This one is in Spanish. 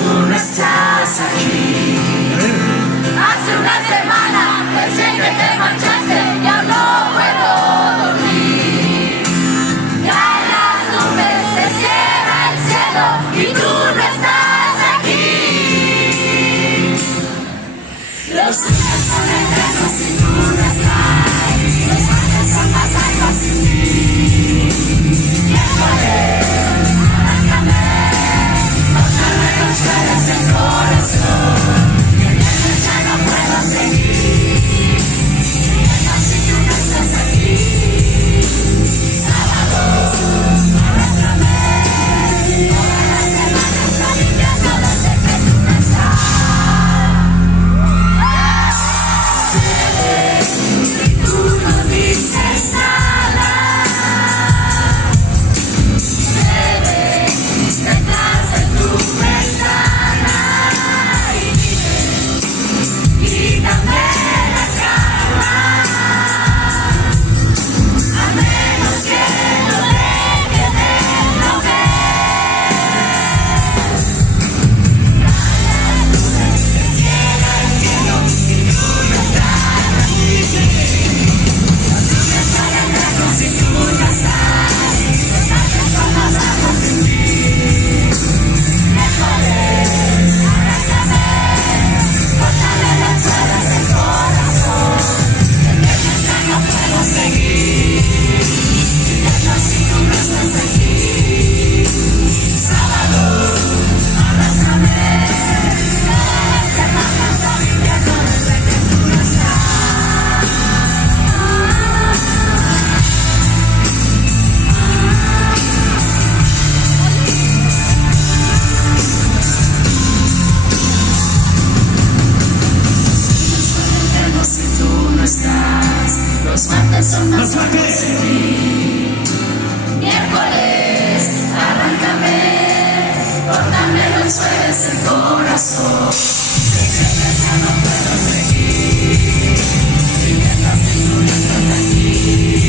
tú no estás aquí. Hace una semana pensé que te marchaste, ya no puedo dormir. Caen las nubes, se cierra el cielo y tú no estás aquí. Los días son eternos y tú no estás. Los años son más largos sin ti. Miércoles, arráncame, bótame los suelos del corazón. Que el viernes ya no puedo seguir. Viernes si tú no estás aquí. Sábado, arráncame, toda la semana está limpiando desde que tú no estás. Y tú no dices nada. Detrás de tu ventana y dices, quítame la cara, a menos que no deje de llover. Las nubes se cierra el cielo y tú no estás aquí. Los días son eternos y tú no estás. Los años son más largos sin ti. Los martes son más largos sin ti. Miércoles, arráncame, córtame los suelos del corazón. Que viernes ya no puedo seguir. Viviendo si tú no estás aquí.